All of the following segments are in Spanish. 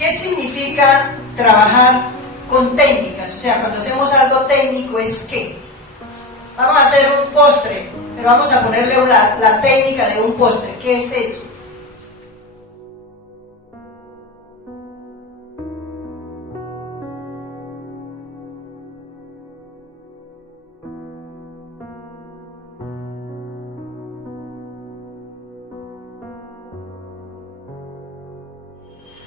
¿Qué significa trabajar con técnicas? O sea, cuando hacemos algo técnico es ¿qué? Vamos a hacer un postre, pero vamos a ponerle la técnica de un postre. ¿Qué es eso?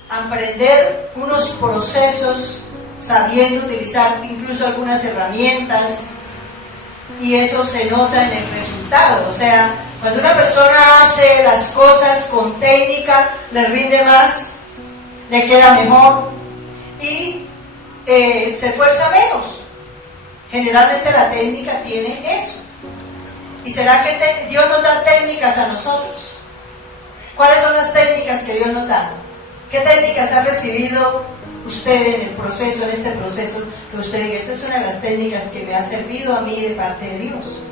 Aprender unos procesos, sabiendo utilizar incluso algunas herramientas, y eso se nota en el resultado. O sea, cuando una persona hace las cosas con técnica, le rinde más, le queda mejor y se esfuerza menos. Generalmente la técnica tiene eso. ¿Y será que Dios nos da técnicas a nosotros? ¿Cuáles son las técnicas que Dios nos da? ¿Qué técnicas ha recibido usted en el proceso, en este proceso, que usted diga, esta es una de las técnicas que me ha servido a mí de parte de Dios?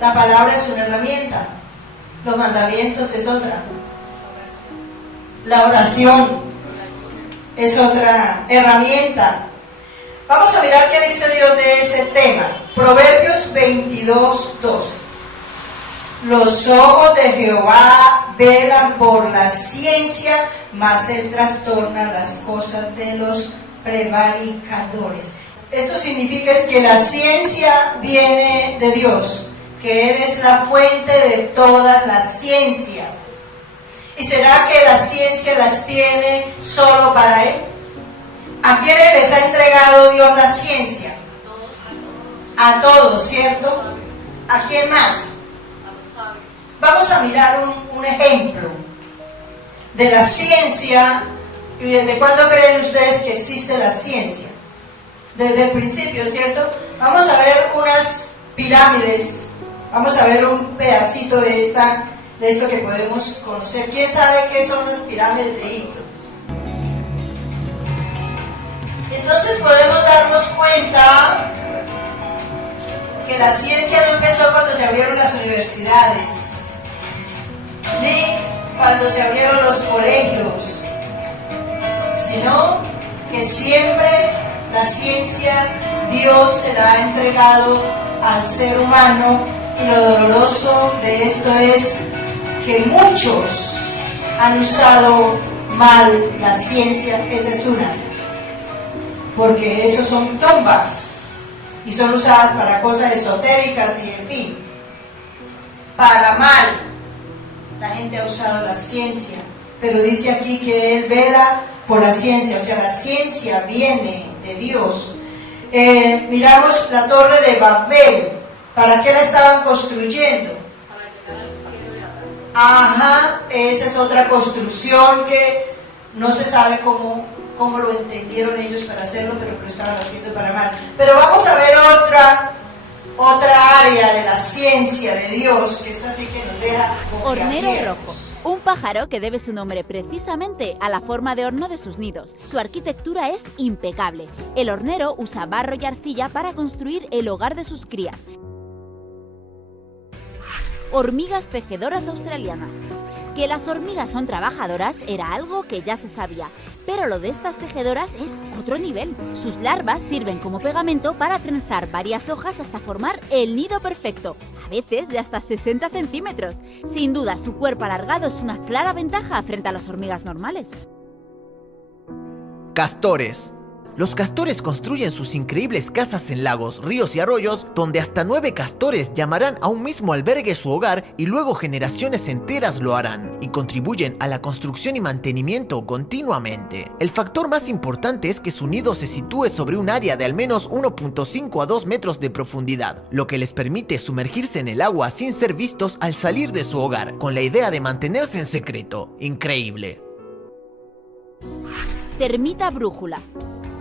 La palabra es una herramienta, los mandamientos es otra, la oración es otra herramienta. Vamos a mirar qué dice Dios de ese tema. Proverbios 22:12. Los ojos de Jehová velan por la ciencia, mas él trastorna las cosas de los prevaricadores. Esto significa es que la ciencia viene de Dios, que Él es la fuente de todas las ciencias. ¿Y será que la ciencia las tiene solo para Él? ¿A quiénes les ha entregado Dios la ciencia? A todos, ¿cierto? ¿A quién más? Vamos a mirar un ejemplo de la ciencia. ¿Y desde cuándo creen ustedes que existe la ciencia? Desde el principio, ¿cierto? Vamos a ver unas pirámides, vamos a ver un pedacito de esto que podemos conocer. ¿Quién sabe qué son las pirámides de Egipto? Entonces podemos darnos cuenta que la ciencia no empezó cuando se abrieron las universidades, ni cuando se abrieron los colegios, sino que siempre la ciencia Dios se la ha entregado al ser humano, y lo doloroso de esto es que muchos han usado mal la ciencia. Esa es una, porque esos son tumbas y son usadas para cosas esotéricas y en fin, para mal. La gente ha usado la ciencia, pero dice aquí que Él vela por la ciencia, o sea, la ciencia viene de Dios. Miramos la torre de Babel. ¿Para qué la estaban construyendo? Para llegar al cielo y a Ajá, esa es otra construcción que no se sabe cómo lo entendieron ellos para hacerlo, pero lo estaban haciendo para mal. Pero vamos a ver otra área de la ciencia de Dios, que esta sí que nos deja Hornero boquiabiertos. rojo. Un pájaro que debe su nombre precisamente a la forma de horno de sus nidos. Su arquitectura es impecable. El hornero usa barro y arcilla para construir el hogar de sus crías. Hormigas tejedoras australianas. Que las hormigas son trabajadoras era algo que ya se sabía, pero lo de estas tejedoras es otro nivel. Sus larvas sirven como pegamento para trenzar varias hojas hasta formar el nido perfecto, a veces de hasta 60 centímetros. Sin duda, su cuerpo alargado es una clara ventaja frente a las hormigas normales. Castores. Los castores construyen sus increíbles casas en lagos, ríos y arroyos, donde hasta 9 castores llamarán a un mismo albergue su hogar y luego generaciones enteras lo harán, y contribuyen a la construcción y mantenimiento continuamente. El factor más importante es que su nido se sitúe sobre un área de al menos 1.5 a 2 metros de profundidad, lo que les permite sumergirse en el agua sin ser vistos al salir de su hogar, con la idea de mantenerse en secreto. Increíble. Termita brújula.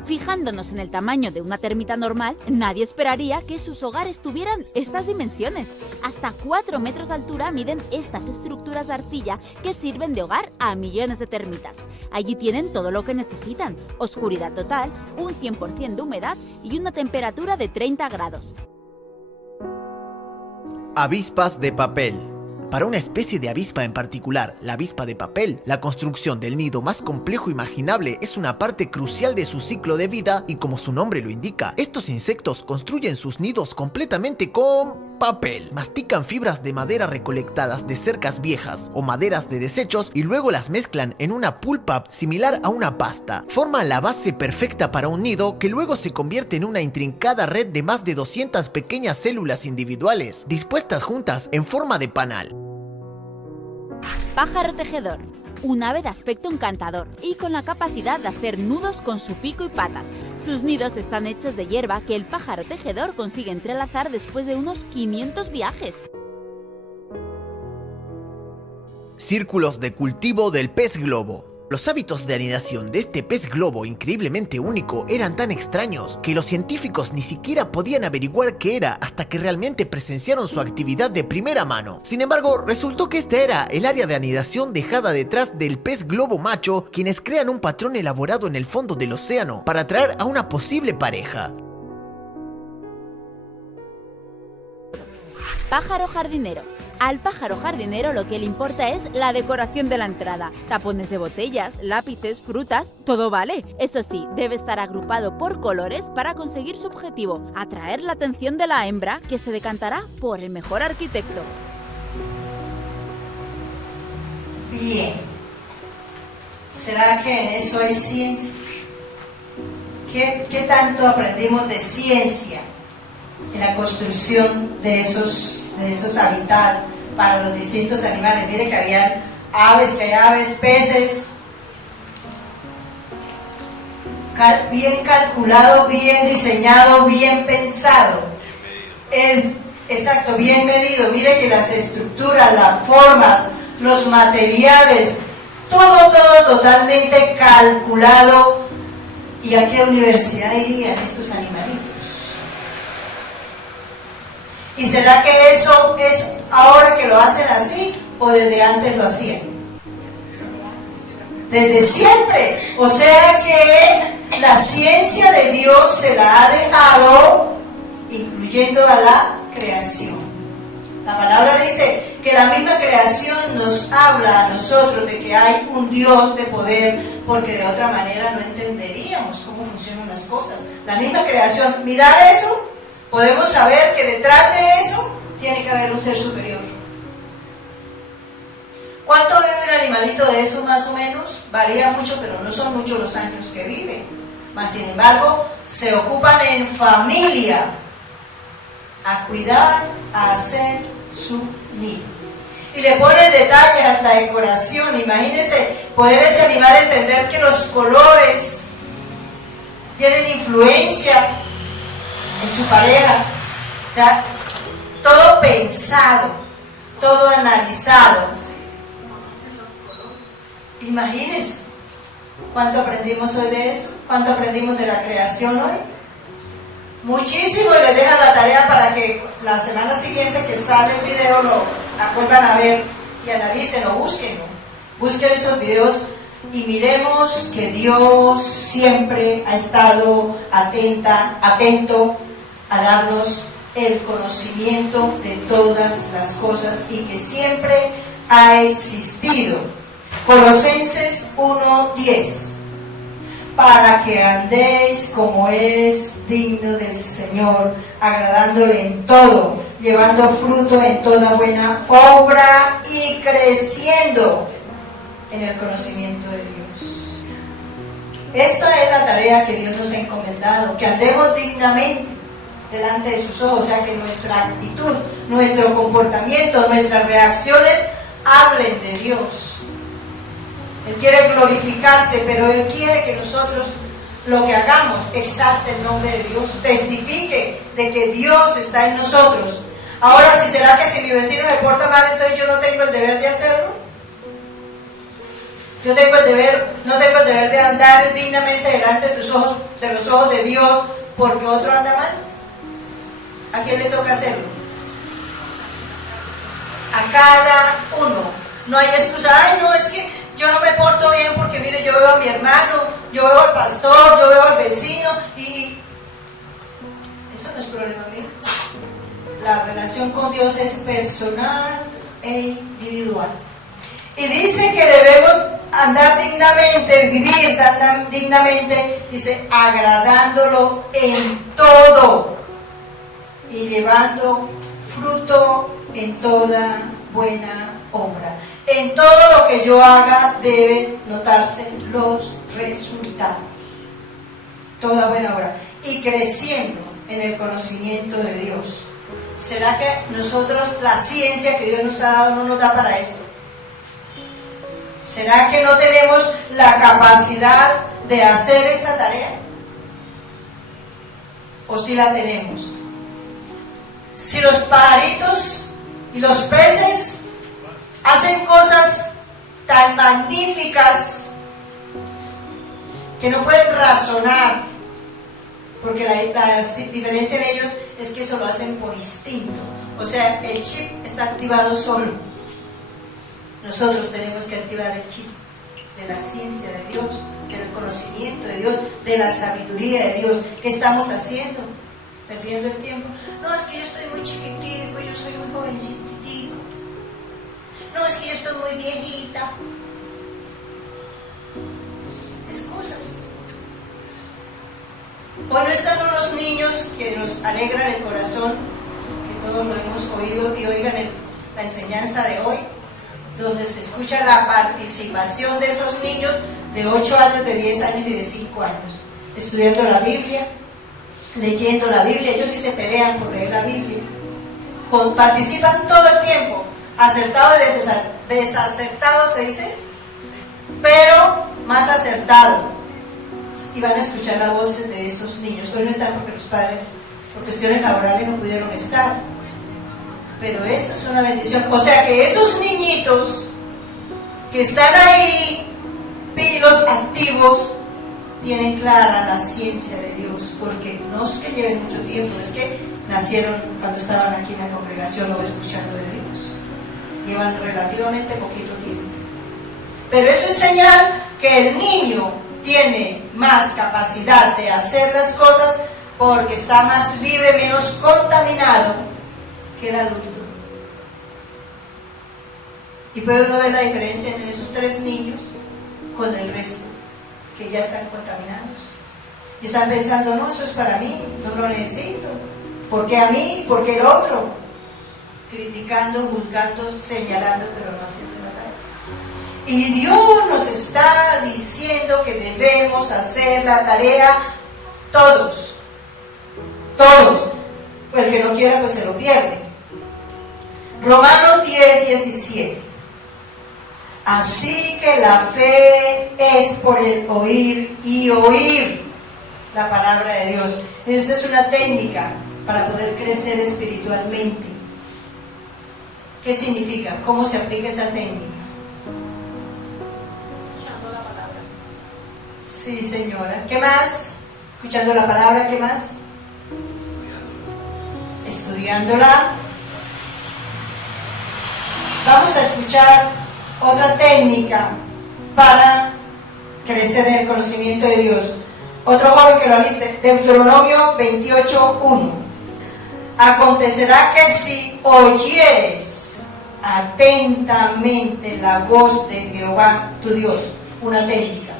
Fijándonos en el tamaño de una termita normal, nadie esperaría que sus hogares tuvieran estas dimensiones. Hasta 4 metros de altura miden estas estructuras de arcilla que sirven de hogar a millones de termitas. Allí tienen todo lo que necesitan: oscuridad total, un 100% de humedad y una temperatura de 30 grados. Avispas de papel. Para una especie de avispa en particular, la avispa de papel, la construcción del nido más complejo imaginable es una parte crucial de su ciclo de vida y como su nombre lo indica, estos insectos construyen sus nidos completamente con papel. Mastican fibras de madera recolectadas de cercas viejas o maderas de desechos y luego las mezclan en una pulpa similar a una pasta. Forman la base perfecta para un nido que luego se convierte en una intrincada red de más de 200 pequeñas células individuales, dispuestas juntas en forma de panal. Pájaro tejedor. Un ave de aspecto encantador y con la capacidad de hacer nudos con su pico y patas. Sus nidos están hechos de hierba que el pájaro tejedor consigue entrelazar después de unos 500 viajes. Círculos de cultivo del pez globo. Los hábitos de anidación de este pez globo increíblemente único eran tan extraños que los científicos ni siquiera podían averiguar qué era hasta que realmente presenciaron su actividad de primera mano. Sin embargo, resultó que este era el área de anidación dejada detrás del pez globo macho, quienes crean un patrón elaborado en el fondo del océano para atraer a una posible pareja. Pájaro jardinero. Al pájaro jardinero lo que le importa es la decoración de la entrada. Tapones de botellas, lápices, frutas, todo vale. Eso sí, debe estar agrupado por colores para conseguir su objetivo, atraer la atención de la hembra, que se decantará por el mejor arquitecto. Bien. ¿Será que en eso hay ciencia? ¿Qué tanto aprendimos de ciencia en la construcción de esos hábitats para los distintos animales? Mire que había aves, peces, bien calculado, bien diseñado, bien pensado. Exacto, bien medido. Mire que las estructuras, las formas, los materiales, todo totalmente calculado. ¿Y a qué universidad irían estos animalitos? ¿Y será que eso es ahora que lo hacen así o desde antes lo hacían? Desde siempre. O sea que la ciencia de Dios se la ha dejado, incluyendo a la creación. La palabra dice que la misma creación nos habla a nosotros de que hay un Dios de poder, porque de otra manera no entenderíamos cómo funcionan las cosas. La misma creación, mirar eso, podemos saber que detrás de eso tiene que haber un ser superior. ¿Cuánto vive un animalito de eso más o menos? Varía mucho, pero no son muchos los años que vive. Mas sin embargo, se ocupan en familia a cuidar, a hacer su nido. Y le ponen detalles hasta decoración. Imagínense poder ese animal entender que los colores tienen influencia en su pareja. O sea, todo pensado, todo analizado. Imagínense cuánto aprendimos hoy de eso, cuánto aprendimos de la creación hoy. Muchísimo, y les dejan la tarea para que la semana siguiente que sale el video la vuelvan a ver y analicen o busquen esos videos y miremos que Dios siempre ha estado atento a darnos el conocimiento de todas las cosas y que siempre ha existido. Colosenses 1:10. Para que andéis como es digno del Señor, agradándole en todo, llevando fruto en toda buena obra y creciendo en el conocimiento de Dios. Esta es la tarea que Dios nos ha encomendado, que andemos dignamente delante de sus ojos, o sea que nuestra actitud, nuestro comportamiento, nuestras reacciones hablen de Dios. Él quiere glorificarse, pero Él quiere que nosotros lo que hagamos exalte el nombre de Dios, testifique de que Dios está en nosotros. Ahora, ¿si será que si mi vecino se porta mal, entonces yo no tengo el deber de hacerlo? Yo tengo el deber, no tengo el deber de andar dignamente delante de tus ojos, de los ojos de Dios, porque otro anda mal. ¿A quién le toca hacerlo? A cada uno. No hay excusa. Ay, no, es que yo no me porto bien porque mire, yo veo a mi hermano, yo veo al pastor, yo veo al vecino y eso no es problema mío. La relación con Dios es personal, e individual. Y dice que debemos andar dignamente, vivir dignamente, dice, agradándolo en todo y llevando fruto en toda buena obra. En todo lo que yo haga deben notarse los resultados. Toda buena obra. Y creciendo en el conocimiento de Dios. ¿Será que nosotros, la ciencia que Dios nos ha dado, no nos da para esto? ¿Será que no tenemos la capacidad de hacer esta tarea? ¿O si la tenemos? Si los pajaritos y los peces hacen cosas tan magníficas que no pueden razonar, porque la diferencia en ellos es que eso lo hacen por instinto, o sea, el chip está activado solo. Nosotros tenemos que activar el chip de la ciencia de Dios, del conocimiento de Dios, de la sabiduría de Dios. ¿Qué estamos haciendo? Perdiendo el tiempo. No, es que yo estoy muy chiquitico, yo soy muy jovencitico. No, es que yo estoy muy viejita. Excusas. Hoy no están unos niños que nos alegran el corazón, que todos lo hemos oído y oigan la enseñanza de hoy, donde se escucha la participación de esos niños de 8 años, de 10 años y de 5 años, estudiando la Biblia, leyendo la Biblia. Ellos sí se pelean por leer la Biblia, participan todo el tiempo, acertado y desacertado se dice, pero más acertado, y van a escuchar la voz de esos niños. Hoy no están porque los padres, por cuestiones laborales, no pudieron estar, pero eso es una bendición. O sea que esos niñitos que están ahí, pilos, activos, tienen clara la ciencia de Dios, porque no es que lleven mucho tiempo, no es que nacieron cuando estaban aquí en la congregación o escuchando de Dios, llevan relativamente poquito tiempo, pero eso es señal que el niño tiene más capacidad de hacer las cosas porque está más libre, menos contaminado que el adulto. Y puede uno ver la diferencia en esos 3 niños con el resto, que ya están contaminados y están pensando, no, eso es para mí, no lo necesito, ¿por qué a mí? ¿Por qué el otro? Criticando, juzgando, señalando, pero no haciendo la tarea. Y Dios nos está diciendo que debemos hacer la tarea todos, el que no quiera pues se lo pierde. Romanos 10:17. Así que la fe es por el oír y oír la palabra de Dios. Esta es una técnica para poder crecer espiritualmente. ¿Qué significa? ¿Cómo se aplica esa técnica? Escuchando la palabra. Sí, señora. ¿Qué más? Escuchando la palabra, ¿qué más? Estudiándola. Vamos a escuchar otra técnica para crecer en el conocimiento de Dios. Otro joven que lo aliste, Deuteronomio 28:1. Acontecerá que si oyeres atentamente la voz de Jehová tu Dios, una técnica.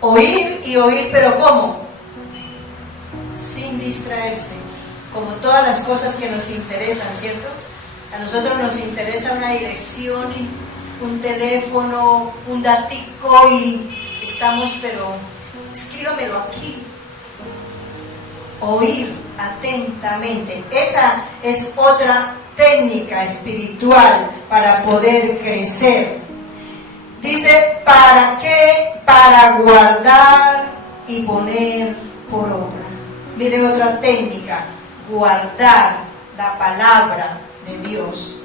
Oír y oír, pero ¿cómo? Sin distraerse, como todas las cosas que nos interesan, ¿cierto? A nosotros nos interesa una dirección, un teléfono, un datico y estamos, pero escríbamelo aquí. Oír atentamente. Esa es otra técnica espiritual para poder crecer. Dice, ¿para qué? Para guardar y poner por obra. Mire otra técnica, guardar la palabra de Dios,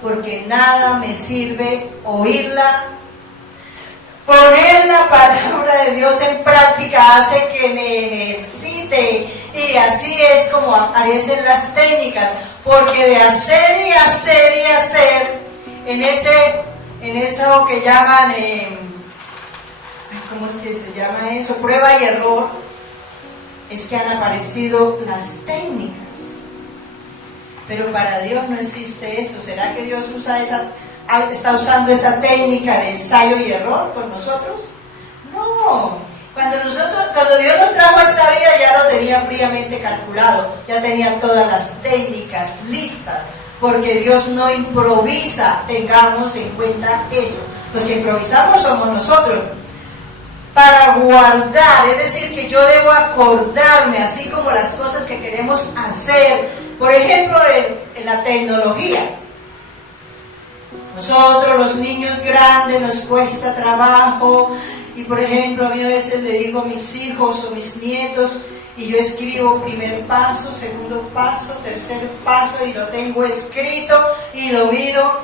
porque nada me sirve oírla. Poner la palabra de Dios en práctica hace que me ejercite, y así es como aparecen las técnicas, porque de hacer y hacer y hacer, en eso que llaman, ¿cómo es que se llama eso? Prueba y error, es que han aparecido las técnicas. Pero para Dios no existe eso. ¿Será que Dios está usando esa técnica de ensayo y error con nosotros? No. Cuando Dios nos trajo a esta vida ya lo tenía fríamente calculado, ya tenía todas las técnicas listas, porque Dios no improvisa, tengamos en cuenta eso. Los que improvisamos somos nosotros. Para guardar, es decir, que yo debo acordarme, así como las cosas que queremos hacer, por ejemplo, en la tecnología. Nosotros, los niños grandes, nos cuesta trabajo, y por ejemplo, a mí a veces le digo a mis hijos o mis nietos, y yo escribo primer paso, segundo paso, tercer paso, y lo tengo escrito, y lo miro,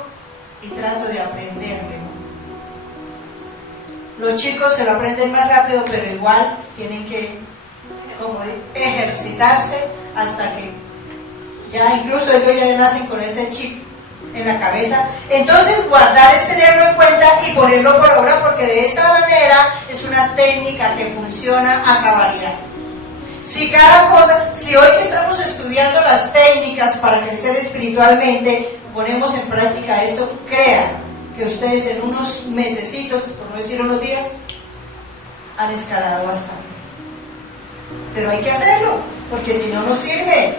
y trato de aprenderme. Los chicos se lo aprenden más rápido, pero igual tienen que como ejercitarse hasta que ya incluso ellos ya nacen con ese chip en la cabeza. Entonces guardar es tenerlo en cuenta y ponerlo por obra, porque de esa manera es una técnica que funciona a cabalidad. Si hoy que estamos estudiando las técnicas para crecer espiritualmente, ponemos en práctica esto, crean que ustedes en unos mesecitos, por no decir unos días, han escalado bastante. Pero hay que hacerlo, porque si no, no sirve.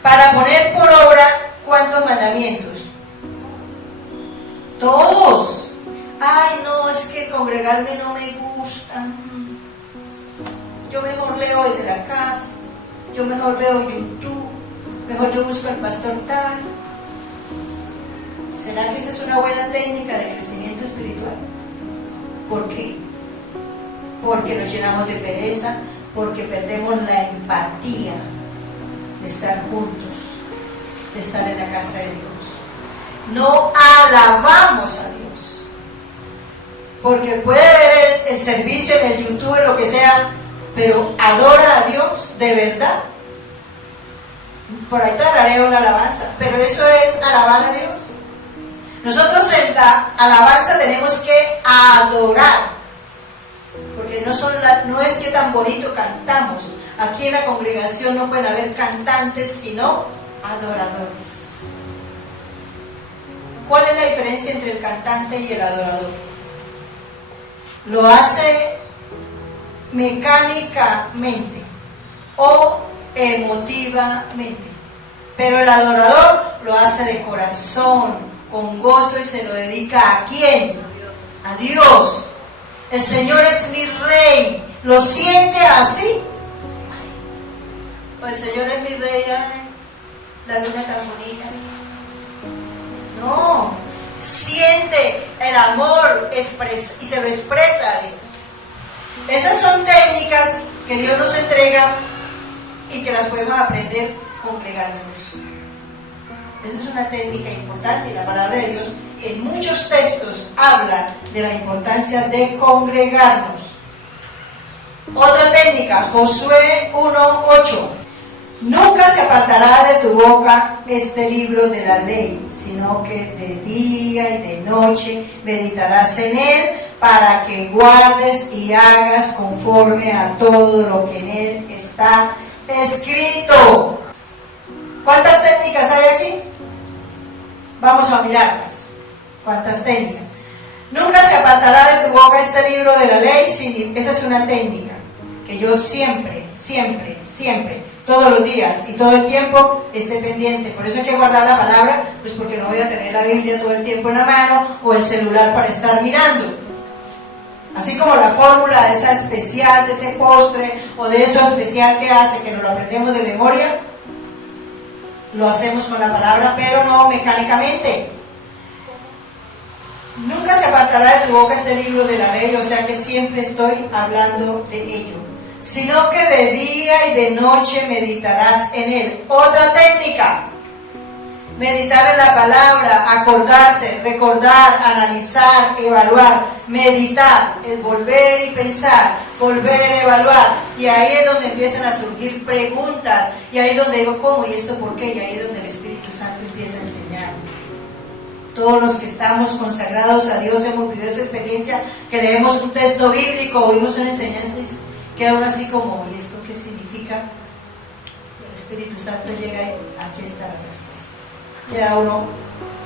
Para poner por obra, ¿cuántos mandamientos? Todos. Ay, no, es que congregarme no me gusta. Yo mejor leo desde la casa, yo mejor veo YouTube, mejor yo busco al pastor tal. ¿Será que esa es una buena técnica de crecimiento espiritual? ¿Por qué? Porque nos llenamos de pereza, porque perdemos la empatía de estar juntos, de estar en la casa de Dios. No alabamos a Dios, porque puede ver el servicio en el YouTube, en lo que sea, pero adora a Dios de verdad. Por ahí tarareo una alabanza, pero eso es alabar a Dios. Nosotros en la alabanza tenemos que adorar, porque no es que tan bonito cantamos. Aquí en la congregación no pueden haber cantantes, sino adoradores. ¿Cuál es la diferencia entre el cantante y el adorador? Lo hace mecánicamente o emotivamente, pero el adorador lo hace de corazón, con gozo, y se lo dedica ¿a quién? A Dios. El Señor es mi Rey. ¿Lo siente así? O el Señor es mi Rey, ay, la luna tan bonita. No, siente el amor y se lo expresa a Dios. Esas son técnicas que Dios nos entrega y que las podemos aprender congregándonos. Esa es una técnica importante, y la palabra de Dios en muchos textos habla de la importancia de congregarnos. Otra técnica, Josué 1:8. Nunca se apartará de tu boca este libro de la ley, sino que de día y de noche meditarás en él, para que guardes y hagas conforme a todo lo que en él está escrito. ¿Cuántas técnicas hay aquí? Vamos a mirarlas. ¿Cuántas técnicas? Nunca se apartará de tu boca este libro de la ley. Esa es una técnica que yo siempre, todos los días y todo el tiempo esté pendiente. Por eso hay que guardar la palabra, pues porque no voy a tener la Biblia todo el tiempo en la mano o el celular para estar mirando. Así como la fórmula de esa especial, de ese postre o de eso especial que hace que nos lo aprendemos de memoria, lo hacemos con la palabra, pero no mecánicamente. Nunca se apartará de tu boca este libro de la ley, o sea que siempre estoy hablando de ello, sino que de día y de noche meditarás en él. Otra técnica, meditar en la palabra, acordarse, recordar, analizar, evaluar. Meditar es volver y pensar, volver a evaluar, y ahí es donde empiezan a surgir preguntas, y ahí es donde digo ¿cómo? ¿Y esto por qué? Y ahí es donde el Espíritu Santo empieza a enseñar. Todos los que estamos consagrados a Dios hemos vivido esa experiencia, que leemos un texto bíblico, oímos una enseñanza y queda uno así como, ¿y esto qué significa? Espíritu Santo llega y aquí está la respuesta. Queda uno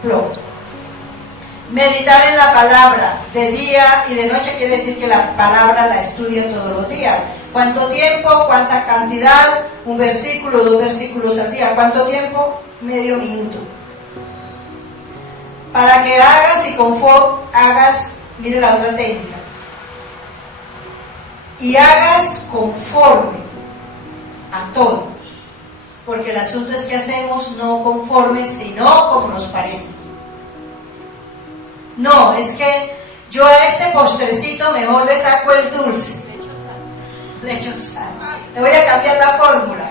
plomo. Meditar en la palabra de día y de noche quiere decir que la palabra la estudia todos los días. ¿Cuánto tiempo? ¿Cuánta cantidad? Un versículo, 2 versículos al día. ¿Cuánto tiempo? Medio minuto. Para que hagas y conforme hagas, mire la otra técnica. Y hagas conforme a todo. Porque el asunto es que hacemos no conforme, sino como nos parece. No, es que yo a este postrecito mejor le saco el dulce. Le echo sal. Le voy a cambiar la fórmula.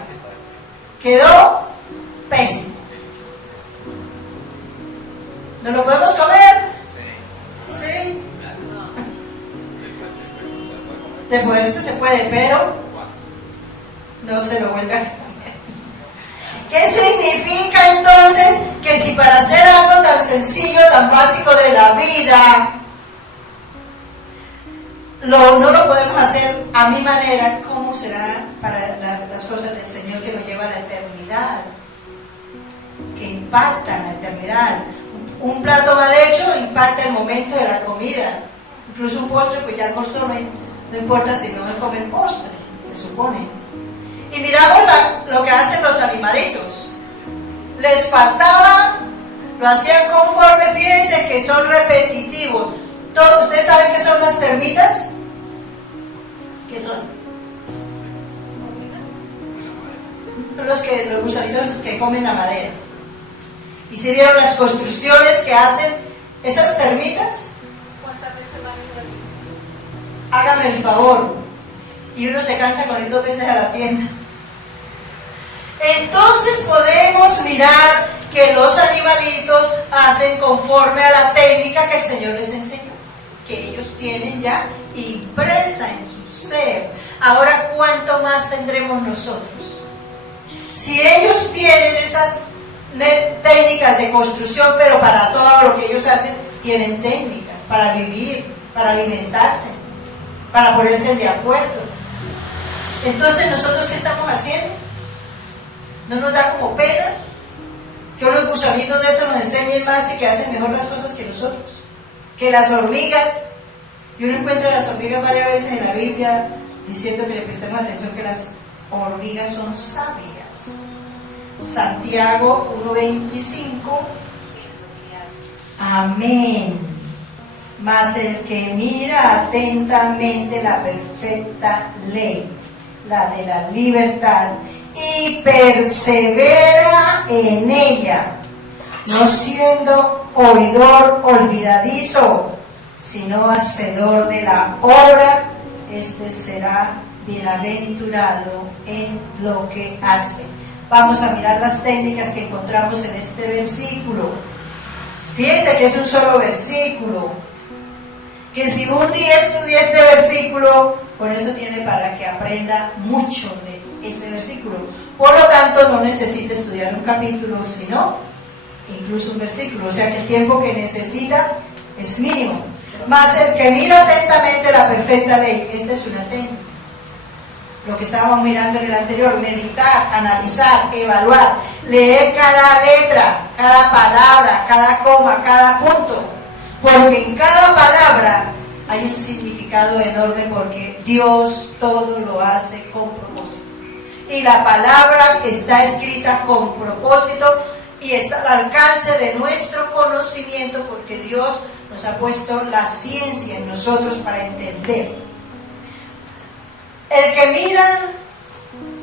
Quedó pésimo. ¿No lo podemos comer? Sí. De poderse se puede, pero no se lo vuelve a comer. ¿Qué significa entonces que si para hacer algo tan sencillo, tan básico de la vida, no lo podemos hacer a mi manera? ¿Cómo será para las cosas del Señor que nos lleva a la eternidad? Que impactan la eternidad. Un plato mal hecho impacta el momento de la comida. Incluso un postre, pues ya almorzó, no importa si no me comen postre, se supone. Y miramos lo que hacen los animalitos. Les faltaba, lo hacían conforme, fíjense que son repetitivos. ¿Ustedes saben qué son las termitas? ¿Qué son? Los gusanitos que comen la madera. ¿Y se vieron las construcciones que hacen esas termitas? ¿Cuántas veces van a ir? Hágame el favor. Y uno se cansa con ir 2 veces a la tienda. Entonces podemos mirar que los animalitos hacen conforme a la técnica que el Señor les enseñó, que ellos tienen ya impresa en su ser. Ahora, ¿cuánto más tendremos nosotros? Si ellos tienen esas técnicas de construcción, pero para todo lo que ellos hacen, tienen técnicas para vivir, para alimentarse, para ponerse de acuerdo. Entonces, ¿nosotros qué estamos haciendo? ¿No nos da como pena que unos gusanitos de eso nos enseñen más y que hacen mejor las cosas que nosotros? Que las hormigas, y uno encuentra las hormigas varias veces en la Biblia diciendo que le prestemos atención que las hormigas son sabias. Santiago 1:25. Amén. Mas el que mira atentamente la perfecta ley, la de la libertad, y persevera en ella, no siendo oidor olvidadizo, sino hacedor de la obra, este será bienaventurado en lo que hace. Vamos a mirar las técnicas que encontramos en este versículo. Fíjense que es un solo versículo, que si un día estudia este versículo, con eso tiene para que aprenda mucho de ese versículo. Por lo tanto, no necesita estudiar un capítulo, sino incluso un versículo. O sea que el tiempo que necesita es mínimo. Mas el que mira atentamente la perfecta ley, esta es una técnica. Lo que estábamos mirando en el anterior, meditar, analizar, evaluar, leer cada letra, cada palabra, cada coma, cada punto. Porque en cada palabra hay un significado enorme, porque Dios todo lo hace con propósito. Y la palabra está escrita con propósito y está al alcance de nuestro conocimiento, porque Dios nos ha puesto la ciencia en nosotros para entender. El que mira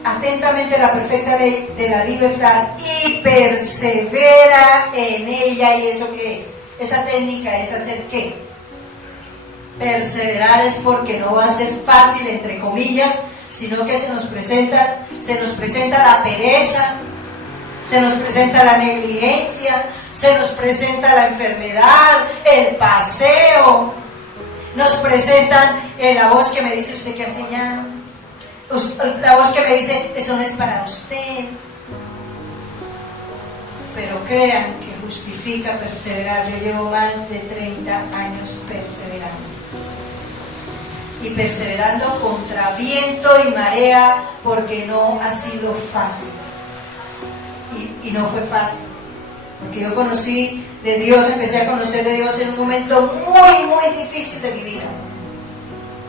atentamente la perfecta ley de la libertad y persevera en ella, ¿y eso qué es? Esa técnica es hacer ¿qué? Perseverar es porque no va a ser fácil, entre comillas, sino que se nos presenta la pereza, se nos presenta la negligencia, se nos presenta la enfermedad, el paseo, nos presentan la voz que me dice: ¿usted qué hace ya? La voz que me dice: eso no es para usted. Pero crean que justifica perseverar. Yo llevo más de 30 años perseverando. Y perseverando contra viento y marea, porque no ha sido fácil. y no fue fácil, porque yo conocí de Dios, empecé a conocer de Dios en un momento muy difícil de mi vida,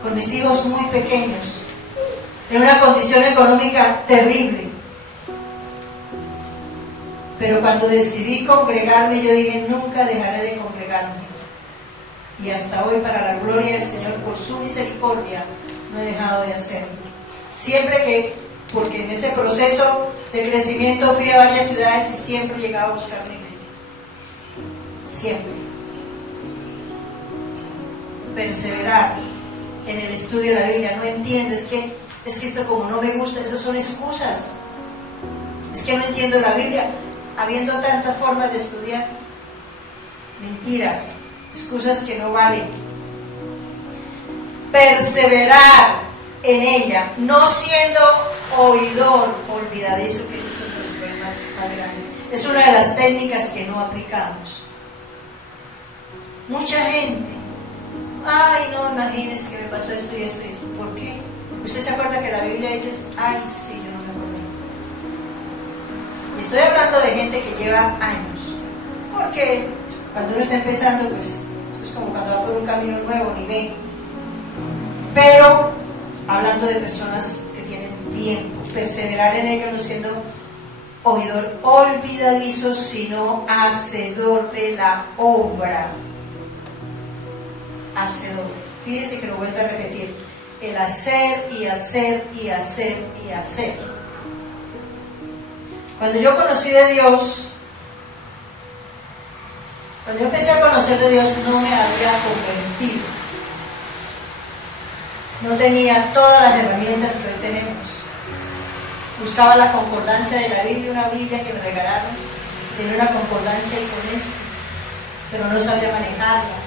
con mis hijos muy pequeños, en una condición económica terrible. Pero cuando decidí congregarme, yo dije, nunca dejaré de congregarme. Y hasta hoy, para la gloria del Señor, por su misericordia, no he dejado de hacerlo. Siempre porque en ese proceso de crecimiento fui a varias ciudades y siempre llegaba a buscar una iglesia. Siempre. Perseverar en el estudio de la Biblia. No entiendo, es que esto como no me gusta, eso son excusas. Es que no entiendo la Biblia, habiendo tantas formas de estudiar. Mentiras, excusas que no valen. Perseverar en ella, no siendo oidor olvidadizo, que ese es otro problema más grande. Es una de las técnicas que no aplicamos. Mucha gente, ay, no, imagínese que me pasó esto y esto y esto. ¿Por qué? ¿Usted se acuerda que la Biblia dice, ay, sí, yo no me acuerdo? Y estoy hablando de gente que lleva años, porque cuando uno está empezando, pues eso es como cuando va por un camino nuevo, ni ve. Pero hablando de personas que tienen tiempo, perseverar en ello, no siendo oidor olvidadizo, sino hacedor de la obra. Hacedor. Fíjese que lo vuelvo a repetir: el hacer y hacer y hacer y hacer. Cuando yo conocí de Dios, cuando yo empecé a conocer de Dios, no me había convertido. No tenía todas las herramientas que hoy tenemos. Buscaba la concordancia de la Biblia, una Biblia que me regalaron, tenía una concordancia y con eso, pero no sabía manejarla.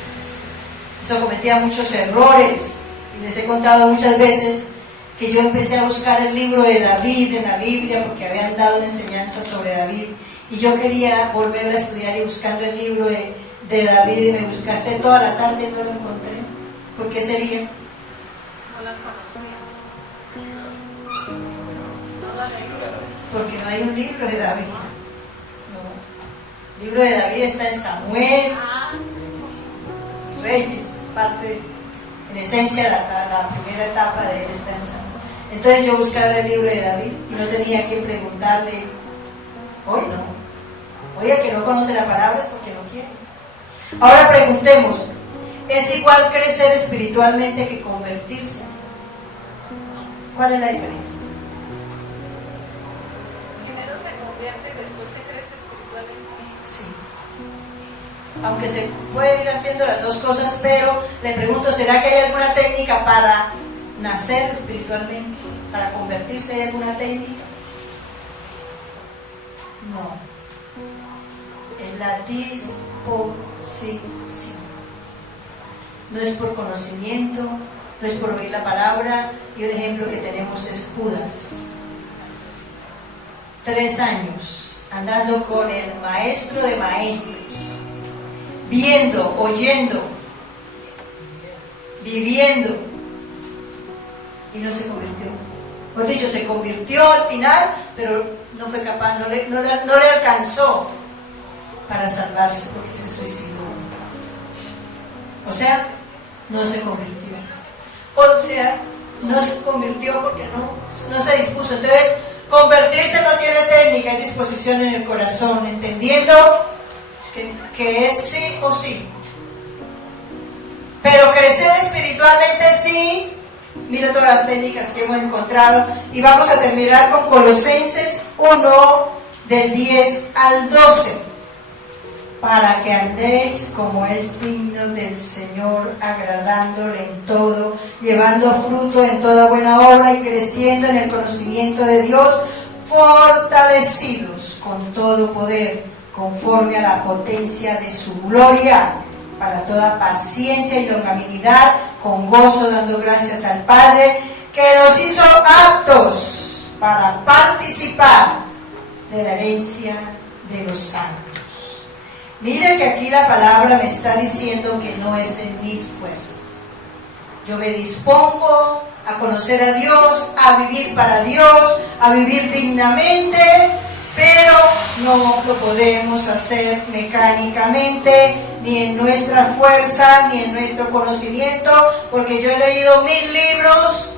Eso cometía muchos errores, y les he contado muchas veces que yo empecé a buscar el libro de David en la Biblia, porque habían dado una enseñanza sobre David, y yo quería volver a estudiar, y buscando el libro de David, y me buscaste toda la tarde y no lo encontré. ¿Por qué sería? No la conocía. No la leí. Porque no hay un libro de David. No. El libro de David está en Samuel, Reyes, en esencia la primera etapa de él está en Samuel. Entonces yo buscaba el libro de David y no tenía a quien preguntarle. Hoy no. Oye, que no conoce la palabra es porque no quiere. Ahora preguntemos, ¿es igual crecer espiritualmente que convertirse? ¿Cuál es la diferencia? Primero se convierte y después se crece espiritualmente. Sí. Aunque se pueden ir haciendo las dos cosas, pero le pregunto, ¿será que hay alguna técnica para nacer espiritualmente? ¿Para convertirse? ¿Hay alguna técnica? No. Es la disposición. No es por conocimiento, no es por oír la palabra. Y un ejemplo que tenemos es Judas. 3 años andando con el maestro de maestros, viendo, oyendo, viviendo, y no se convirtió. Por dicho, se convirtió al final, pero no fue capaz, no le alcanzó para salvarse, porque se suicidó. O sea, no se convirtió. O sea, no se convirtió porque no se dispuso. Entonces, convertirse no tiene técnica, es disposición en el corazón, entendiendo que es sí o sí. Pero crecer espiritualmente sí. Mira todas las técnicas que hemos encontrado. Y vamos a terminar con Colosenses 1, del 10 al 12. Para que andéis como es digno del Señor, agradándole en todo, llevando fruto en toda buena obra y creciendo en el conocimiento de Dios, fortalecidos con todo poder, conforme a la potencia de su gloria, para toda paciencia y longanimidad, con gozo dando gracias al Padre, que nos hizo aptos para participar de la herencia de los santos. Mire que aquí la palabra me está diciendo que no es en mis fuerzas. Yo me dispongo a conocer a Dios, a vivir para Dios, a vivir dignamente, pero no lo podemos hacer mecánicamente, ni en nuestra fuerza, ni en nuestro conocimiento, porque yo he leído 1000 libros,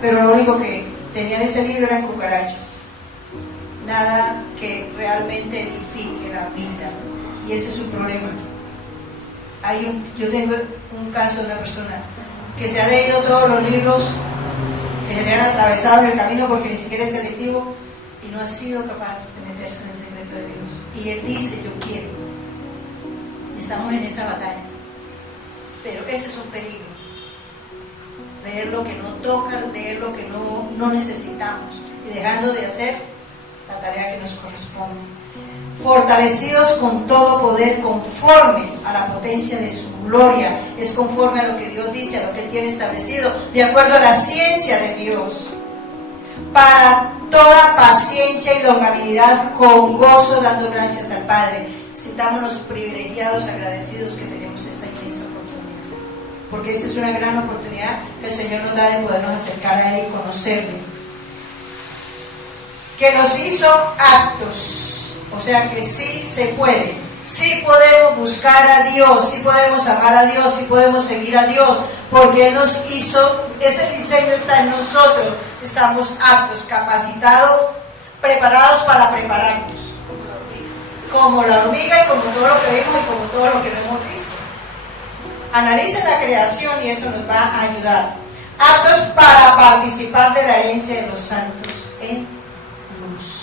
pero lo único que tenía en ese libro eran cucarachas, nada que realmente edifique la vida, y ese es su problema. Yo tengo un caso de una persona que se ha leído todos los libros que se le han atravesado en el camino porque ni siquiera es selectivo, y no ha sido capaz de meterse en el secreto de Dios. Y él dice, yo quiero. Estamos en esa batalla. Pero ese es un peligro. Leer lo que no toca, leer lo que no necesitamos, y dejando de hacer la tarea que nos corresponde. Fortalecidos con todo poder conforme a la potencia de su gloria, es conforme a lo que Dios dice, a lo que Él tiene establecido, de acuerdo a la ciencia de Dios, para toda paciencia y longanimidad con gozo, dando gracias al Padre. Sintámonos privilegiados, agradecidos que tenemos esta inmensa oportunidad, porque esta es una gran oportunidad que el Señor nos da de podernos acercar a Él y conocerle, que nos hizo aptos. O sea que sí se puede, sí podemos buscar a Dios, sí podemos amar a Dios, sí podemos seguir a Dios, porque Él nos hizo, ese diseño está en nosotros, estamos aptos, capacitados, preparados para prepararnos, como la hormiga y como todo lo que vimos y como todo lo que no hemos visto. Analicen la creación y eso nos va a ayudar. Aptos para participar de la herencia de los santos en luz.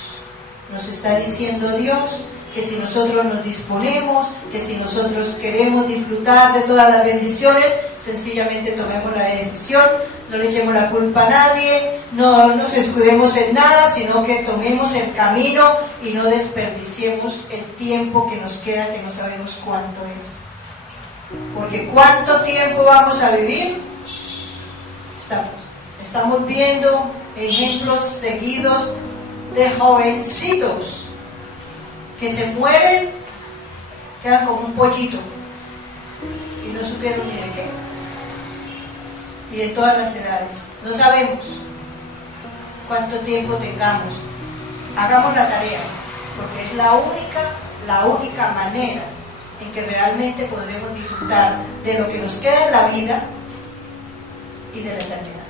Nos está diciendo Dios que si nosotros nos disponemos, que si nosotros queremos disfrutar de todas las bendiciones, sencillamente tomemos la decisión, no le echemos la culpa a nadie, no nos escudemos en nada, sino que tomemos el camino y no desperdiciemos el tiempo que nos queda, que no sabemos cuánto es. Porque ¿cuánto tiempo vamos a vivir? Estamos viendo ejemplos seguidos de jovencitos que se mueren, quedan como un pollito y no supieron ni de qué, y de todas las edades. No sabemos cuánto tiempo tengamos. Hagamos la tarea, porque es la única manera en que realmente podremos disfrutar de lo que nos queda en la vida y de la eternidad,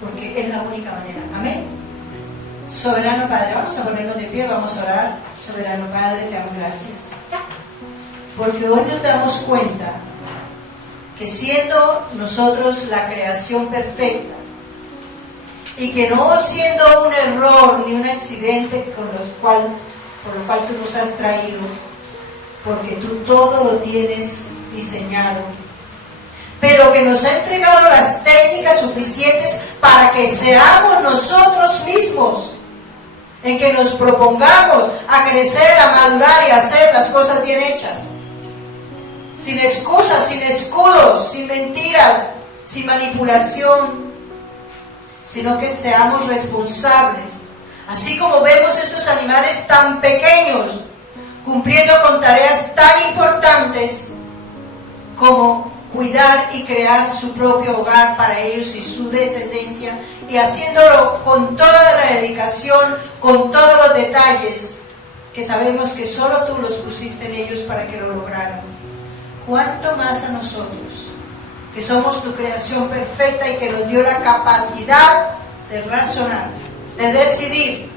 porque es la única manera. Amén. Soberano Padre, vamos a ponernos de pie, vamos a orar. Soberano Padre, te damos gracias, porque hoy nos damos cuenta que siendo nosotros la creación perfecta, y que no siendo un error ni un accidente por lo cual tú nos has traído, porque tú todo lo tienes diseñado, pero que nos ha entregado las técnicas suficientes para que seamos nosotros mismos, en que nos propongamos a crecer, a madurar y a hacer las cosas bien hechas, sin excusas, sin escudos, sin mentiras, sin manipulación, sino que seamos responsables, así como vemos estos animales tan pequeños cumpliendo con tareas tan importantes como cuidar y crear su propio hogar para ellos y su descendencia, y haciéndolo con toda la dedicación, con todos los detalles que sabemos que solo tú los pusiste en ellos para que lo lograran. ¿Cuánto más a nosotros, que somos tu creación perfecta y que nos dio la capacidad de razonar, de decidir,